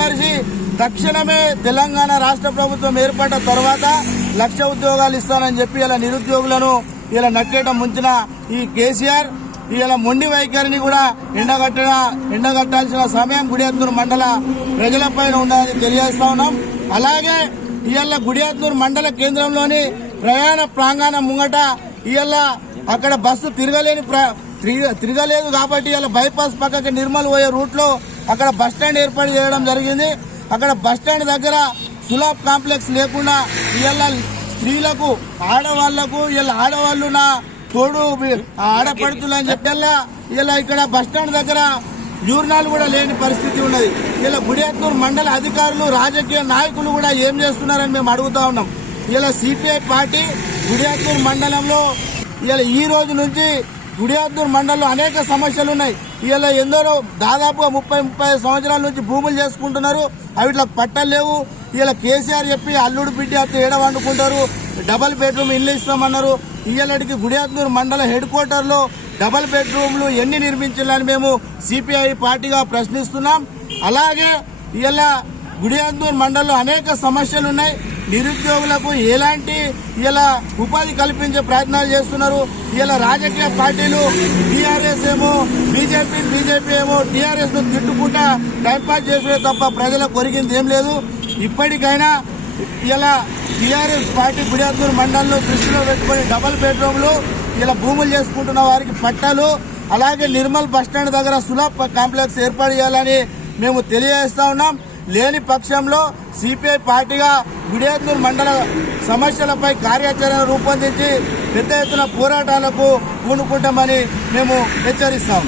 మరిచి తక్షణమే తెలంగాణ రాష్ట్ర ప్రభుత్వం ఏర్పడ్డ తర్వాత 1,00,000 ఉద్యోగాలు ఇస్తానని చెప్పి ఇలా నిరుద్యోగులను ఇలా నట్టేట ముంచిన ఈ కేసీఆర్ ఇలా మొండి వైఖరిని కూడా ఎండగట్టాల్సిన సమయం గుడియత్నూరు మండల ప్రజలపైన ఉండాలని తెలియజేస్తా ఉన్నాం. అలాగే ఇవాళ గుడియత్నూరు మండల కేంద్రంలోని ప్రయాణ ప్రాంగణం ముంగట ఇవాళ అక్కడ బస్సు తిరగలేదు కాబట్టి ఇలా బైపాస్ పక్కకి నిర్మల్ పోయే రూట్ లో అక్కడ బస్టాండ్ ఏర్పాటు చేయడం జరిగింది. అక్కడ బస్టాండ్ దగ్గర సులాబ్ కాంప్లెక్స్ లేకుండా ఇవాళ స్త్రీలకు ఆడవాళ్లకు ఇలా ఆడవాళ్లు నా తోడు ఆడపడుతుందని చెప్పేలా ఇలా ఇక్కడ బస్టాండ్ దగ్గర యూరినాలు కూడా లేని పరిస్థితి ఉన్నది. ఇలా గుడియత్నూరు మండల అధికారులు రాజకీయ నాయకులు కూడా ఏం చేస్తున్నారని మేము అడుగుతా ఉన్నాం. ఇలా సిపిఐ పార్టీ గుడియత్నూరు మండలంలో ఇలా ఈ రోజు నుంచి గుడియత్నూరు మండలంలో అనేక సమస్యలు ఉన్నాయి. ఇలా ఎందరో దాదాపుగా 30-35 సంవత్సరాల నుంచి భూములు చేసుకుంటున్నారు. అవిట్లకు పట్టలు లేవు. ఇలా కేసీఆర్ చెప్పి అల్లుడు బిడ్డ ఏడ వండుకుంటారు, డబల్ బెడ్రూమ్ ఇల్లు ఇస్తామన్నారు. ఇయ్యలటికి గుడియత్నూరు మండల హెడ్ క్వార్టర్ లో డబల్ బెడ్రూమ్లు ఎన్ని నిర్మించాలని మేము సిపిఐ పార్టీగా ప్రశ్నిస్తున్నాం. అలాగే ఇలా గుడియత్నూరు మండలంలో అనేక సమస్యలు ఉన్నాయి. నిరుద్యోగులకు ఎలాంటి ఇలా ఉపాధి కల్పించే ప్రయత్నాలు చేస్తున్నారు. ఇలా రాజకీయ పార్టీలు టీఆర్ఎస్ ఏమో బీజేపీ ఏమో టీఆర్ఎస్ ను తిట్టుకుంటా టైంపాస్ చేసుకునే తప్ప ప్రజలకు ఒరిగింది ఏం లేదు. ఇప్పటికైనా ఇలా టీఆర్ఎస్ పార్టీ గుడియత్నూరు మండలంలో దృష్టిలో పెట్టుకుని డబల్ బెడ్రూమ్లు ఇలా భూములు చేసుకుంటున్న వారికి పట్టాలు, అలాగే నిర్మల్ బస్టాండ్ దగ్గర సులభ్ కాంప్లెక్స్ ఏర్పాటు చేయాలని మేము తెలియజేస్తా ఉన్నాం. లేని పక్షంలో సిపిఐ పార్టీగా గుడియత్నూరు మండల సమస్యలపై కార్యాచరణ రూపొందించి పెద్ద ఎత్తున పోరాటాలకు పూనుకుంటామని మేము హెచ్చరిస్తాం.